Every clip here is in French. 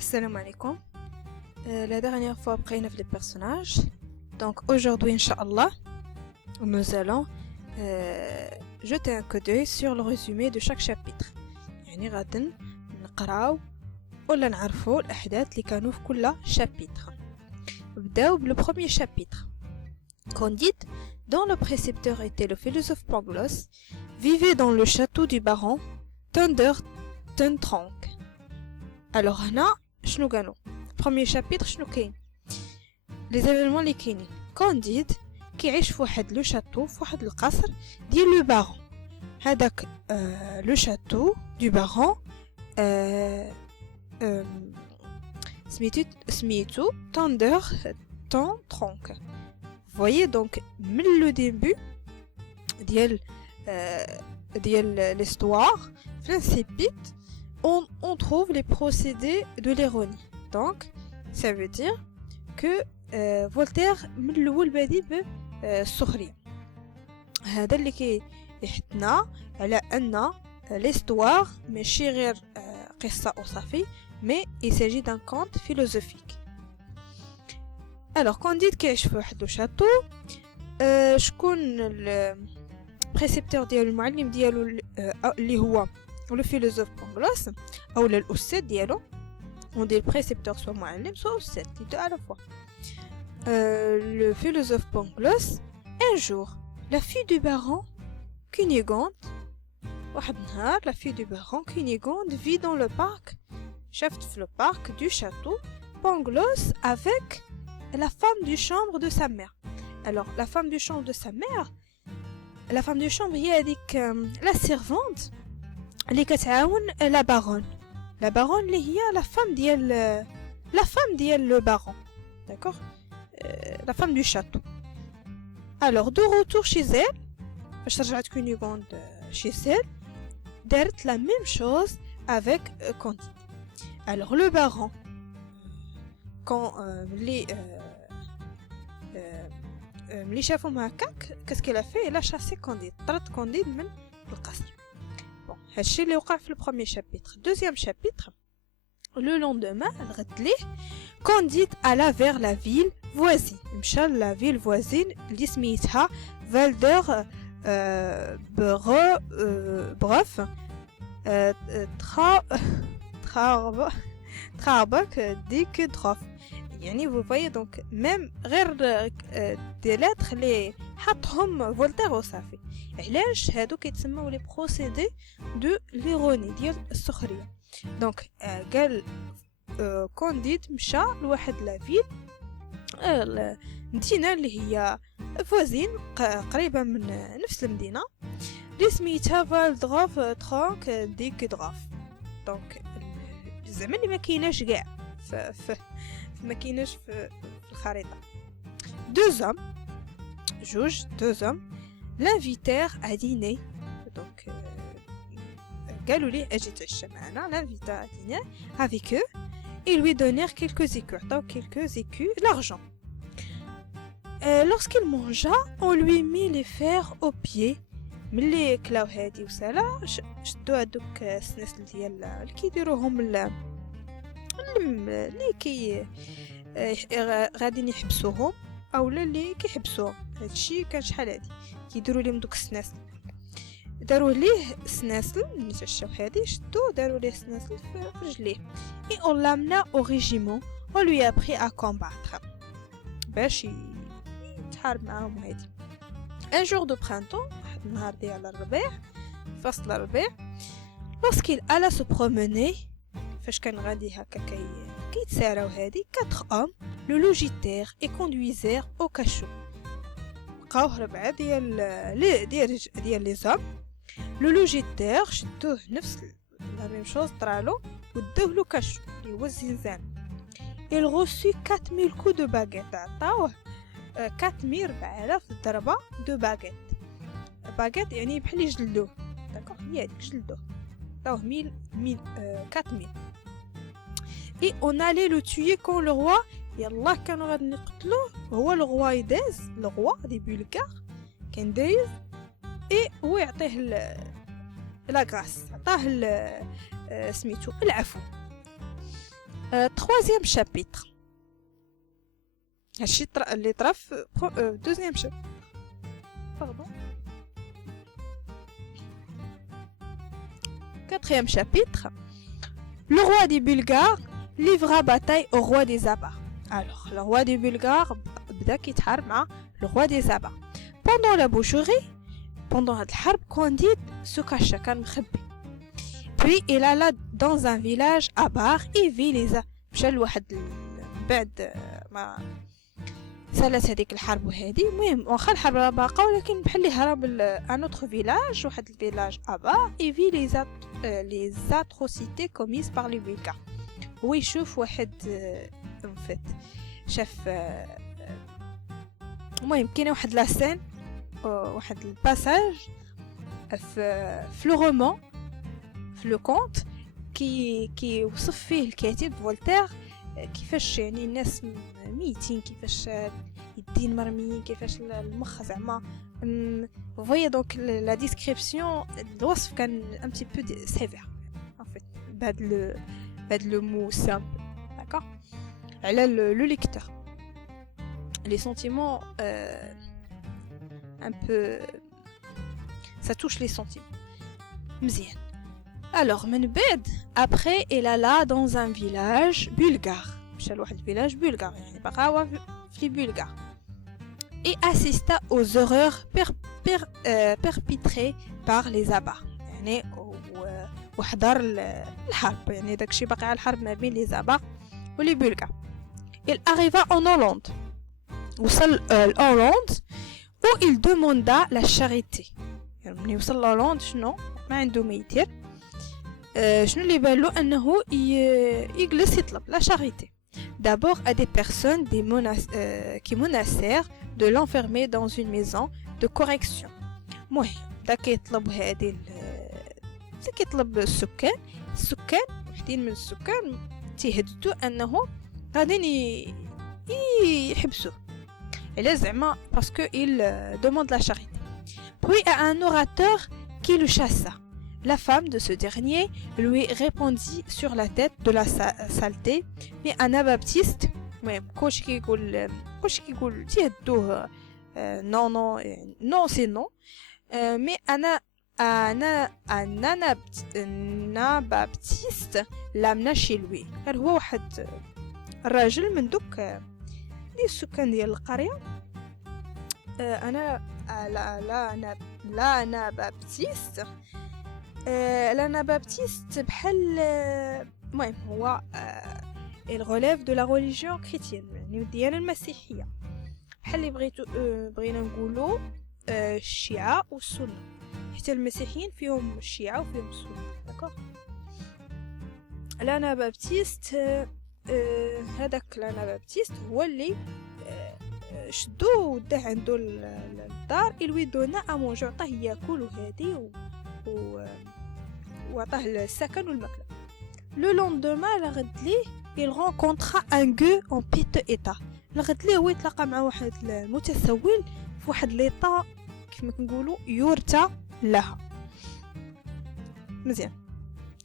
Salam alaikum. La dernière fois, après les personnages. Donc aujourd'hui, Inch'Allah, nous allons jeter un coup d'œil sur le résumé de chaque chapitre. يعني غادي نقراو ولا نعرفوا الأحداث اللي كانوا في كل chapitre. نبداو le premier chapitre. Candide, dont le précepteur était le philosophe Pangloss, vivait dans le château du baron Thunder Tentrank. Alors هنا شنو قالوا premier chapitre شنو كاين les événements اللي كاينين كانديد كيعيش في واحد لو شاتو في واحد القصر ديال لو بارون هذاك لو شاتو دو بارون سميتو تاندر ترونك voyez donc من لو début ديال l'histoire في l'incipit on trouve les procédés de l'ironie. Donc, ça veut dire que Voltaire من الأول بادي بالسخرية. هذا اللي كيحثنا على أن l'histoire ماشي غير قصة وصافي mais il s'agit d'un conte philosophique. Alors, Candide كيعيش في واحد الشاتو شكون البريسيبتور ديالو المعلم ديالو اللي هو le philosophe Pangloss ou l'Oustad dialo on dit le précepteur soit معلم soit Oustad les deux à la fois le philosophe Pangloss un jour la fille du baron Cunégonde واحد النهار la fille du baron Cunégonde vit dans le parc شافت في le parc du château Pangloss avec la femme du chambre de sa mère. Alors la femme du chambre de sa mère هي هذيك la servante اللي كتعاون لا بارون اللي هي لا فام ديال لو بارون داكوغ لا فام دو شاتو. alors de retour chez elle فاش رجعت كونيغوند chez elle دارت la même chose avec Candide. alors le baron quand ملي شافهم هكاك qu'est-ce qu'elle a fait elle a chassé Candide طرد Candide من القصر. هادشي اللي وقع في البروميير شابيتر. دوزيام شابيتر لو لوندومان الغد ليه كانديد alla vers la ville voisine مشى لا فيل فوازين اللي سميتها فالدور بروف ترابك ديك دروف يعني vous voyez donc même غير دي لاتر اللي حطهم فولتير وصافي. علاش هادو كيتسموا لي بروسيدي دو ليروني ديال السخريه. دونك قال كانديد مشى لواحد لا فيل المدينه اللي هي فوازين قريبه من نفس المدينه اللي سميتها فالدروف ترونك ديك دروف. دونك زعما اللي ما كايناش كاع ما كايناش في الخريطه. deux hommes l'invitèrent à dîner. Donc قالوا ليه اجي تعشى معنا l'invitèrent à dîner avec eux et lui donnèrent quelques écus l'argent. Lorsqu'il mangea on lui mit les fers aux pieds. ملي كلاو هادي وسالا شدوا هذوك السناسل ديال اللي كيديروهم اللي غاديين يحبسوهم اولا اللي كيحبسوهم. هادشي كان شحال هادي كيديروا لهم دوك السناسل داروا ليه سناسل ملي تعشاو هادي شدوا داروا ليه سناسل في رجليه et on l'amena au régiment on lui a appris à combattre باش يتحارب معاهم. هادي un jour de printemps واحد النهار ديال الربيع فصل الربيع lorsqu'il alla se promener فاش كان غادي هكا كيتساراو هادي 4 hommes le logitèrent et conduisèrent au cachot. بقاو 4 ديال لي زوم لو لوجيتير شدوه نفس لا ميم شوز طرالو ودوه لو كاشو اللي هو الزنزان. il reçut 4000 coups de baguette عطاوه 4000 ضربه دو باغيت يعني بحال يجلدوه داكوغ هي هذيك جلدوه عطاوه 4000. et on allait le tuer quand le roi يلا كانوا غادي نقتلوه هو le roi يداز le roi des Bulgares كان دايز et هو يعطيه لا غراس عطاه سميتو العفو. troisième chapitre هادشي اللي طرا في deuxième chapitre pardon. Quatrième chapitre. Le roi des Bulgares livra bataille au roi des Avars. Alors, le roi des Bulgares bda kitharb ma le roi des Avars. Pendant la boucherie, pendant la harb, Candide se cacha kan mkhabbi. Puis il alla dans un village avar et vit les مشى لواحد بعد ما سالت هذيك الحرب وهذه المهم واخا الحرب باقا ولكن بحال اللي هرب ان اوتر فيلاج واحد الفيلاج ابا اي في لي زاتروسيتي كوميس بار لي بولغار هو يشوف واحد ان فيت شاف المهم كاينه واحد لا سين واحد الباساج في لو رومان في لو كونت كي وصف فيه الكاتب فولتير كيفاش يعني الناس ميتين كيفاش يدين مرميين كيفاش المخ زعما فوي دونك لا ديسكريبسيون الوصف كان ان بتي بو سيفير ان فيت بهاد لو مو سامبل داكور على لو ليكتور لي سنتيمون ان بو ça touche les sentiments مزيان. Alors من بعد après il alla dans un village bulgare مشى لواحد فيلاج بولغار يعني بقى هو في بولغار et assista aux horreurs perpétrées par les Avars يعني وحضر الحرب يعني داكشي باقي على الحرب ما بين لي زابار ولي بولغار. il arriva en Hollande وصل لهولندا où il demanda la charité يعني ملي وصل لهولندا شنو ما عنده ما يدير شنو اللي بالو انه يجلس يطلب لا شاريتي d'abord à des personnes qui menacèrent de l'enfermer dans une maison de correction. المهم بدا كيطلب هذه بدا كيطلب السكان وحدين من السكان تيهددوا انه غاديين يحبسوه على زعما باسكو il demande la charité. Puis à un orateur qui le chassa. La femme de ce dernier lui répondit sur la tête de la saleté, mais Anabaptiste, كلشي كيقول تيهدوه non c'est non, mais Anabaptiste لامنا شي لوي غير هو واحد الراجل من دوك لي السكان ديال القرية Anabaptiste l'Anabaptiste بحال المهم هو il relève de la religion chrétienne يعني الديانة المسيحية بحال اللي بغينا نقولوا الشيعة والسنة حتى المسيحيين فيهم الشيعة وفيهم السنة داكوغ. l'Anabaptiste هذاك l'Anabaptiste هو اللي شدوه وداه عنده الدار il lui donna à manger عطاه ياكل وهادي وعطاه السكن والماكله. le lendemain الغد ليه il rencontra un gueux en piteux état الغد ليه هو يتلاقى مع واحد المتسول في واحد ليطا كيف ما كنقولوا يرثى لها مزيان.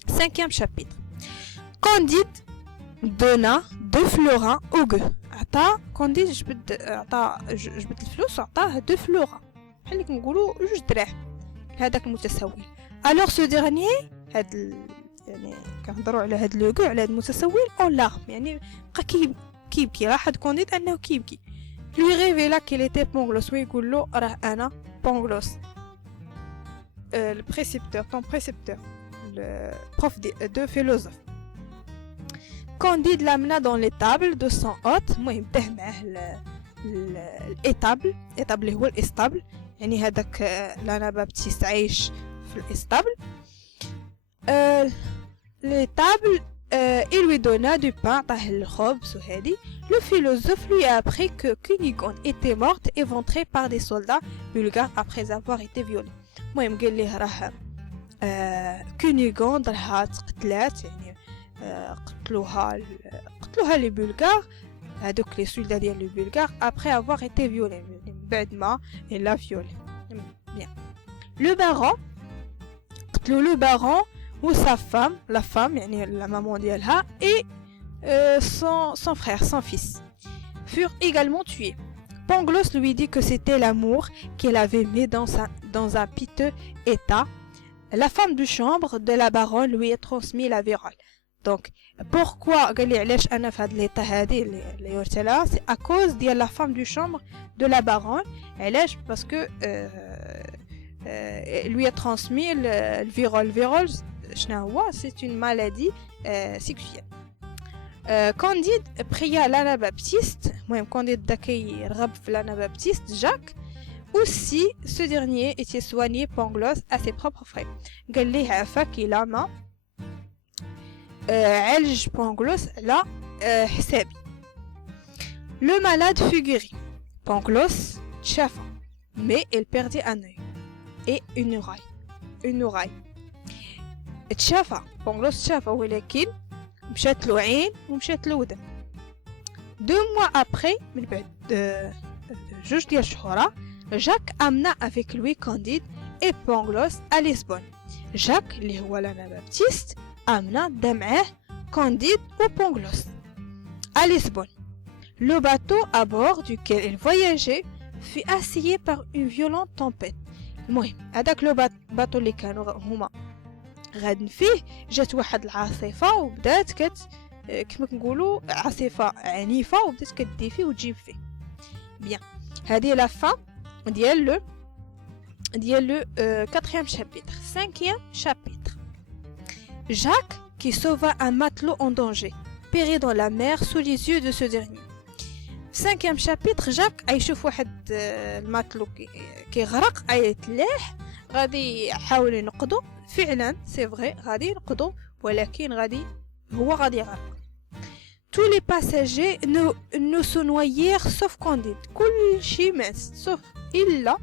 cinquième chapitre. Candide donna 2 florins au gueux عطا كونديد جبد الفلوس وعطاه 2 فلورا بحال اللي كنقولوا 2 دراهم هذاك المتسول. alors ce dernier هاد يعني كنهضروا على هاد لو غو على هاد المتسول اون لارم يعني بقى كيبكي راه حد كونديد انه كيبكي lui révéla qu'il était Pangloss ويقول له راه انا Pangloss le précepteur ton précepteur le prof de philosophe. Candide l'amena dans l'étable de son hôte المهم داه معاه l'étable اللي هو الاسطبل يعني هذاك l'Anabaptiste عايش في الاسطبل. l'étable il lui donna du pain عطاه الخبز وهادي. le philosophe lui a appris que Cunégonde était morte éventrée par des soldats bulgares après avoir été violée. المهم قال ليه راه كونيغوند راها تقتلات يعني قتلوها les Bulgares, donc les soldats les Bulgares, après avoir été violés. بعد il l'a violé. Bien. Le baron, قتلوا le baron ou sa femme, la femme, يعني la maman ديالها, et son frère, son fils, furent également tués. Pangloss lui dit que c'était l'amour qu'il avait mis dans un piteux état. La femme de chambre de la baronne lui a transmis la vérole. Donc, pourquoi قال لي علاش انا في هذا l'état هذه اللي يرتلها, c'est à cause de la femme de chambre de la baronne. علاش parce que lui a transmis le vérole. Vérole شنو هو, c'est une maladie sexuelle. Candide pria l'anabaptiste, Candide d'accueillir رغب في l'anabaptiste Jacques. Aussi, ce dernier était soigné Pangloss à ses propres frais. قال ليه عافاك إلا ما عالج Pangloss على حسابي. Le malade fut guéri. Pangloss تشافى, mais il perdit un œil et une oreille. تشافى Pangloss تشافى, ولكن مشات له عين ومشات له ودن. 2 mois après, من بعد جوج ديال شهورا, Jacques amena avec lui Candide et Pangloss à Lisbonne. Jacques, اللي هو l'anabaptiste, amena معاه Candide ou Pangloss à Lisbonne. Le bateau à bord duquel il voyageait fut assailli par une violente tempête. المهم هذاك لو باطو اللي كانوا هما غادن فيه, جات واحد العاصفه وبدات كما كنقولوا عاصفه عنيفه وبدات كدي فيه وتجيب فيه. بيان, هذه لا فان ديال le 4e chapitre. 5e chapitre. Jacques, qui sauva un matelot en danger, périt dans la mer sous les yeux de ce dernier. 5e chapitre. Jacques يشوف واحد الماتلو كيغرق, يتلاح, غادي يحاول ينقذو. فعلا سي فري غادي ينقذو, ولكن هو غادي يغرق. Tous les passagers ne se noyèrent sauf Candide. كل شي مات sauf إلا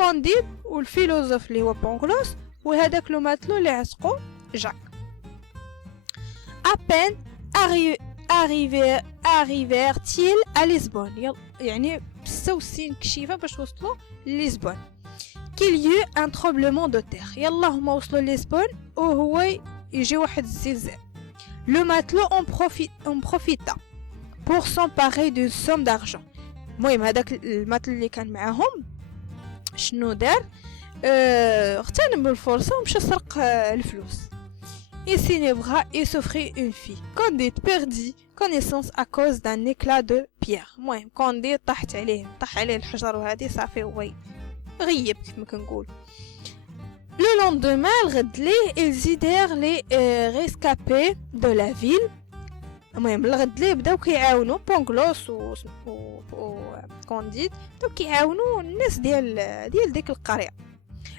Candide والفيلوزوف اللي هو بونغلوس وهذاك لو ماتلو اللي عتقو جاك. À peine arrivèrent-ils à Lisbonne, يعني ب66 كشيفة باش وصلوا لليزبون, qu'il y eut un tremblement de terre. يلا هما وصلوا لليزبون وهو يجي واحد الزلزال. Le matelot en profita pour s'emparer d'une somme d'argent. المهم هذاك الماتلو اللي كان معاهم شنو دار, اغتنم الفرصة ومشى سرق الفلوس. Il s'énevra et s'offrit une fille. Candide perdit connaissance à cause d'un éclat de pierre. المهم Candide طاح عليه الحجر وهذه صافي هو غيب كما كنقول. Le lendemain, الغد ليه, ils aidèrent les rescapés de la ville. المهم الغد ليه بداو كيعاونوا بونغلوس و كونديد, بداو كيعاونوا الناس ديال ديك القرية.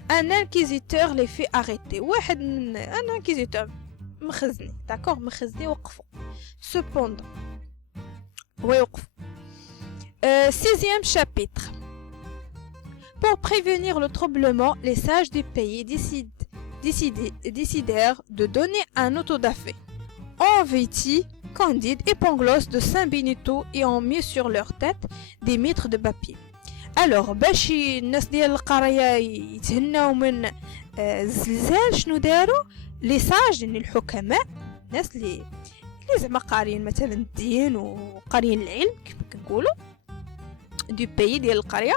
Un inquisiteur les fit arrêter. واحد من un inquisiteur مخزني, d'accord, مخزني وقفوا. Cependant, ويوقف. 6e chapitre. Pour prévenir le troublement, les sages du pays décidèrent de donner un auto-da-fé. On vêtit Candide et Pangloss de Saint Benito et ont mis sur leur tête des mitres de papier. Alors, باش الناس ديال القرية يتهناو من الزلزال, شنو داروا لي ساج, يعني الحكماء, الناس اللي زعما قاريين مثلا الدين وقاريين العلم كيف كنقولوا دو بيي ديال القرية,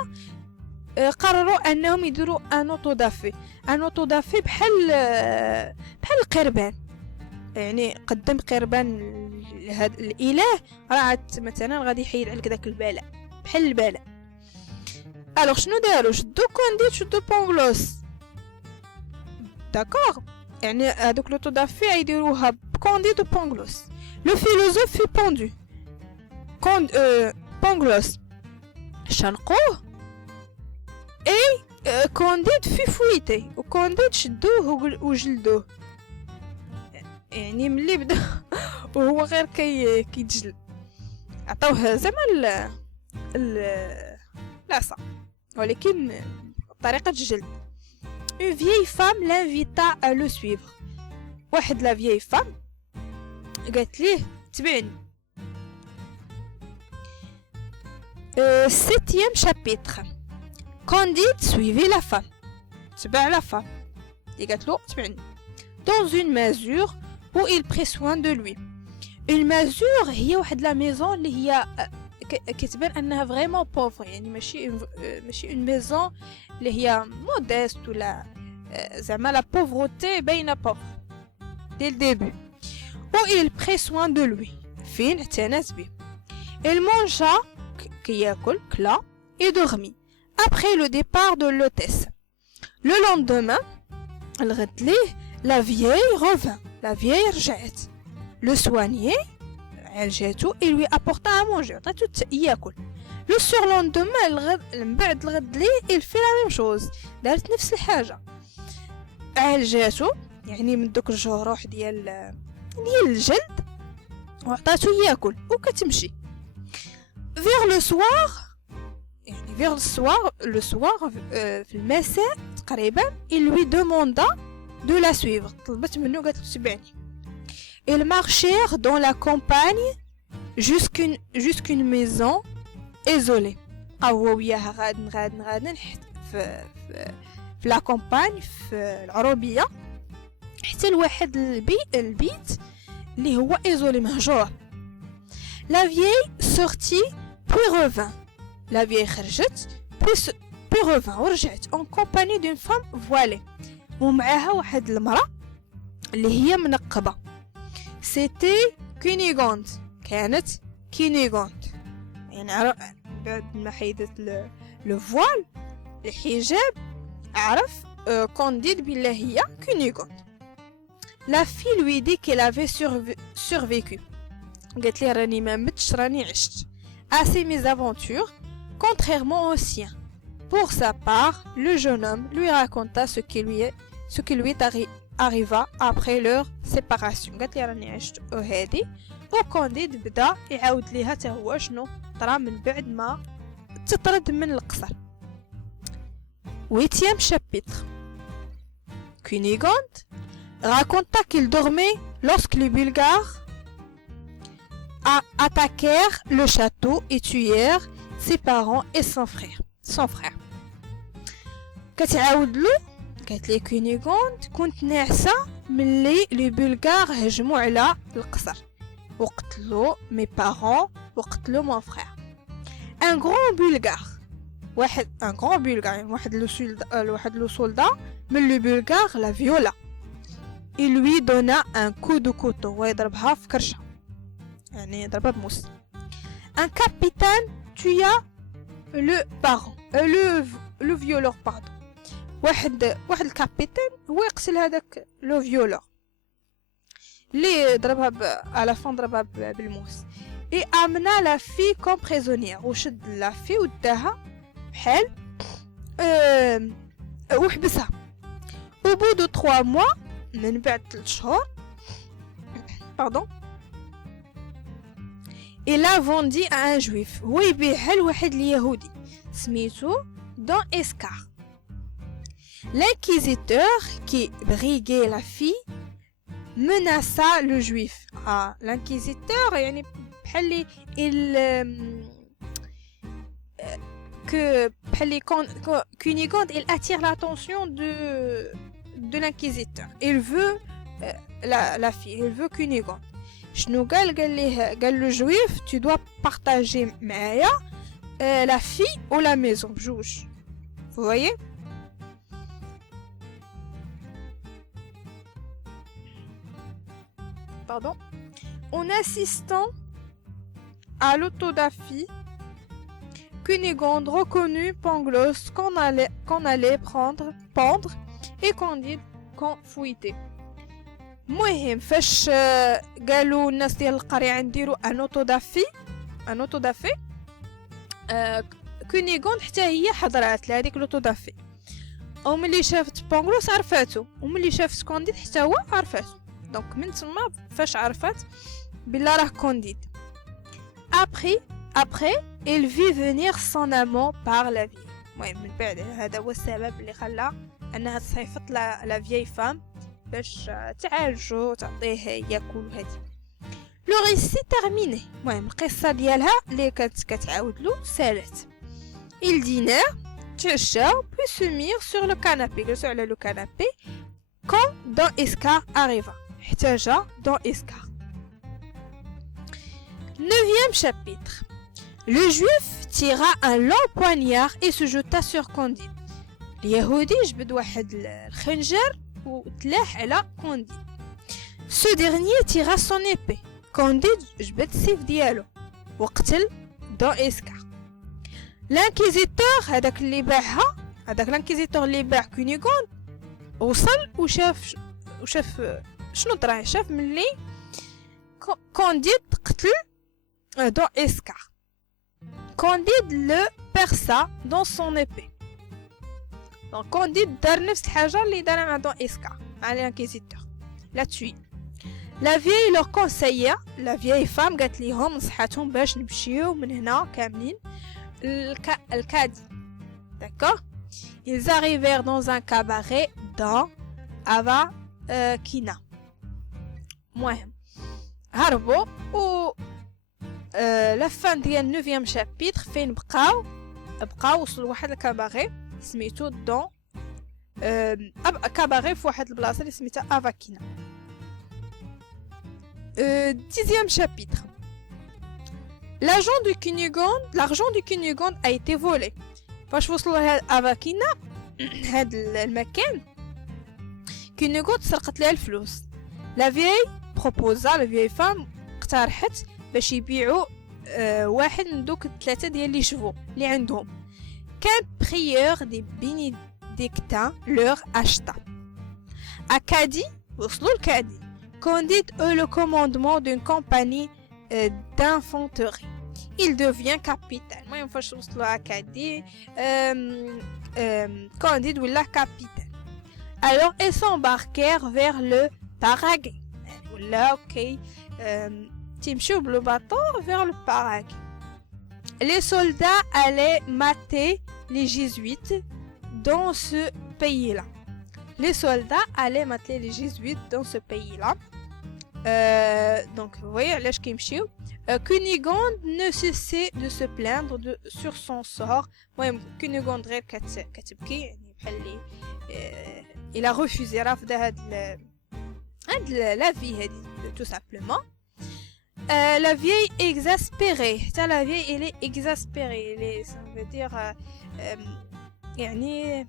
قرروا انهم يديروا ان اوتودافي. بحال القربان, يعني قدم قربان لهذا الاله, راه مثلا غادي يحيد عليك داك البلاء بحال البلاء. الوغ شنو داروا, شدوا كونديد شدوا بونغلوس, داكوغ, يعني هذوك لوتودافي يديروها بكونديد وبونغلوس. لو فيلوزوف في بوندو, بونغلوس شنقوه اي كونديد في فويتي, وكونديد شدوه وجلدوه, يعني ملي بدا وهو غير كيتجلد عطاوه زعما العصا, ولكن طريقة الجلد. Une vieille femme l'invita à le suivre. واحد لا vieille femme قالت ليه تبعني. septième chapitre. Candide suivait la femme. تبع la femme. اللي قالت له تبعني. Dans une masure où il prit soin de lui. Une masure هي واحد لا ميزون اللي هي كتبان انها فريمون بوفر، يعني ماشي اون ميزون اللي هي موديست ولا زعما لا بوفروتي باينه بوفر دي الديبي. où il prit soin de lui فين اعتنت به. il mangea كياكل كلا et dormit après le départ de l'hôtesse. le lendemain الغد ليه la vieille revint. la vieille رجعت. le soigner عالجاتو et lui apporta à manger. عطاتو ياكل. le surlendemain الغد من بعد الغد ليه il fait la même chose. دارت نفس الحاجه. عالجاتو يعني من دوك الجروح ديال الجلد وعطاتو ياكل وكتمشي. vers le soir يعني vers le soir في المساء تقريبا il lui demanda de la suivre. طلبت منه قالت له تبعني. ils marchèrent dans la campagne jusqu'une maison isolée. هو وياها غادن في لا كومباني في العروبيه حتى لواحد البيت اللي هو ايزولي مهجور. la vieille sortit puis revint. la vieille خرجت puis revint ورجعت en compagnie d'une femme voilée. ومعها واحد المرأة اللي هي منقبة. c'était Cunégonde. كانت كينيغوند يعني بعد ما حيدت لو فوال الحجاب عرف كونديد بالله هي كينيغوند. la fille lui dit qu'elle avait survécu. قالت لي راني ما متش راني عشت à ces mésaventures contrairement aux siens. pour sa part le jeune homme lui raconta ce qui lui arriva après leur séparation. قالت لي راني عشت وهادي وكونديد بدا يعاود ليها حتى هو شنو طرا من بعد ما تطرد من القصر. 8e chapitre. Cunégonde raconta qu'il dormait lorsque les Bulgares attaquèrent le château et tuèrent ses parents et son frère. كتعاود له قالت لي كونيغوند كنت ناعسه ملي لي بلغار هجموا على القصر وقتلوا مي بارون وقتلوا مون فرير. ان غران بلغار واحد لو سولدا من لي بلغار لا فيولا. il lui donna un coup de couteau ويضربها في كرشه يعني يضربها بموس. un capitaine tua le parent le violeur pardon. واحد الكابيتان هو يقتل هذاك لو فيولور اللي ضربها على فون ضربها بالموس. اي امنا لا في كوم بريزونيير وشد لا في وداها بحال وحبسها. او بو دو 3 موا من بعد 3 شهور باردون et la vendit à un juif. هو يبيعها لواحد اليهودي سميتو دون اسكار. L'inquisiteur qui briguait la fille menaça le juif. L'inquisiteur يعني بحال que Cunégonde il attire l'attention de l'inquisiteur. Il veut la fille, il veut Cunégonde. شنو قال le juif tu dois partager معايا la fille ou la maison بجوج. Vous voyez? Pardon. En assistant à l'autodafie, Cunégonde reconnut Pangloss qu'on allait pendre et Candide qu'on fouettait. المهم فاش قالوا الناس ديال القرية نديروا ان اوتودافي كونيغوند حتى هي حضرات لهذيك الاوتودافي. وملي شافت بانغلوس عرفاتو وملي شافت كونديد حتى هو عرفاتو. دونك من تما فاش عرفت بلا راه كونديد. après il vit venir son amant par la vie. المهم من بعد هذا هو السبب اللي خلى انها تصيفط لا فيي فام باش تعالجو تعطيه ياكل هادي. لو ريسي تيرميني. المهم القصه ديالها اللي كانت كتعاود له سالات. il dînèrent تعشى puis se mirent sur le canapé. جلسوا على لو كانابي quand Don Escar arriva. حتى جا Don Escar. 9e chapitre. Le juif tira un long poignard et se jeta sur Candide. اليهودي جبد واحد الخنجر وتلاح على كونديد. Ce dernier tira son épée. كونديد جبد السيف ديالو وقتل دون إسكار. الانكيزيتور هذاك اللي باعها، هذاك الانكيزيتور اللي باع كونيغوند وصل وشاف شنو طرا. شاف ملي كونديد قتل دون إسكار. كونديد لو perça dans son épée. Donc كونديد دار نفس الحاجة اللي دارها مع دون إسكار مع الانكيزيتور. لا تشوي. La vieille leur conseilla, la vieille femme قالت ليهم نصحاتهم باش نمشيو من هنا كاملين الكادي. D'accord? Ils arrivèrent dans un cabaret dans Avakina. المهم هربوا و la fin ديال 9e chapitre فين بقاو وصلوا لواحد الكاباري سميتو دون كاباري في واحد البلاصه اللي سميتها افاكينا. 10e chapitre. L'argent du Cunégonde a été volé. فاش وصلوا لهاد افاكينا هاد المكان كونيغوند سرقت لها الفلوس. لا vieille femme اقترحت باش يبيعوا واحد من دوك الثلاثه ديال لي شفو اللي عندهم. كان prieur des bénédictins leur acheta. À Cadiz وصلوا لكادي. Candide eut le commandement d'une compagnie d'infanterie. Il devient capitaine. المهم فاش وصلوا à Cadiz Candide ولا capitaine. Alors ils s'embarquèrent vers le Paraguay. ولا اوكي تمشيو بالباطو vers le Paraguay. Les soldats allaient mater les jésuites dans ce pays-là. Les soldats allaient mater les jésuites dans ce pays-là. Donc, vous voyez, علاش كيمشيو. Cunégonde ne cessait de se plaindre sur son sort. المهم Cunégonde غير كتبكي يعني بحال اللي il a refusé رافض هاد la vie هادي tout simplement. La vieille exaspérée. La vieille elle est exaspérée. Ça veut dire يعني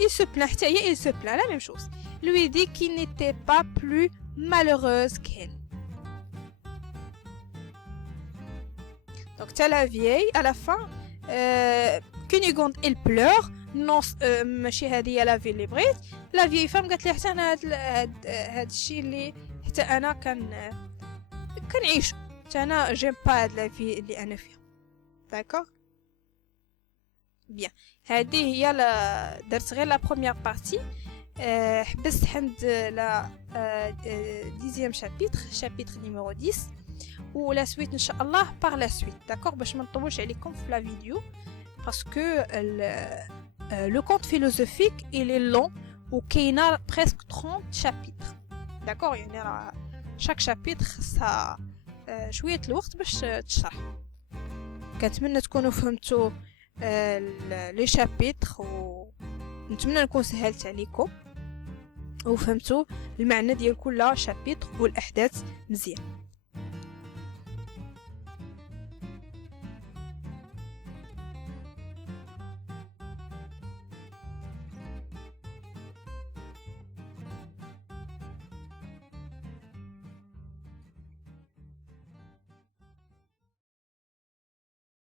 il se plaint. Il se plaint la même chose. Lui dit qu'il n'était pas plus malheureuse qu'elle. Donc la vieille à la fin Cunégonde elle pleure. Non ماشي هذه لا في اللي بغيت. لا vieille femme قالت لي حتى انا هاد الشيء اللي حتى انا كنعيش حتى انا جيم با هاد لا في اللي انا فيها. داكوغ بيان. هذه هي درت غير لا بروميير بارتي. حبست عند لا 10e chapitre numéro 10 و لا سويت ان شاء الله par la suite. داكوغ باش ما نطولش عليكم في لا فيديو parce que le conte philosophique il est long ou qu'il a presque 30 chapitres. D'accord, يعني راه chaque chapitre خصها شويه الوقت باش تشرح. كنتمنى تكونوا فهمتوا لي شابيتر ونتمنى نكون سهلت عليكم وفهمتوا المعنى ديال كل شابيتر والاحداث مزيان.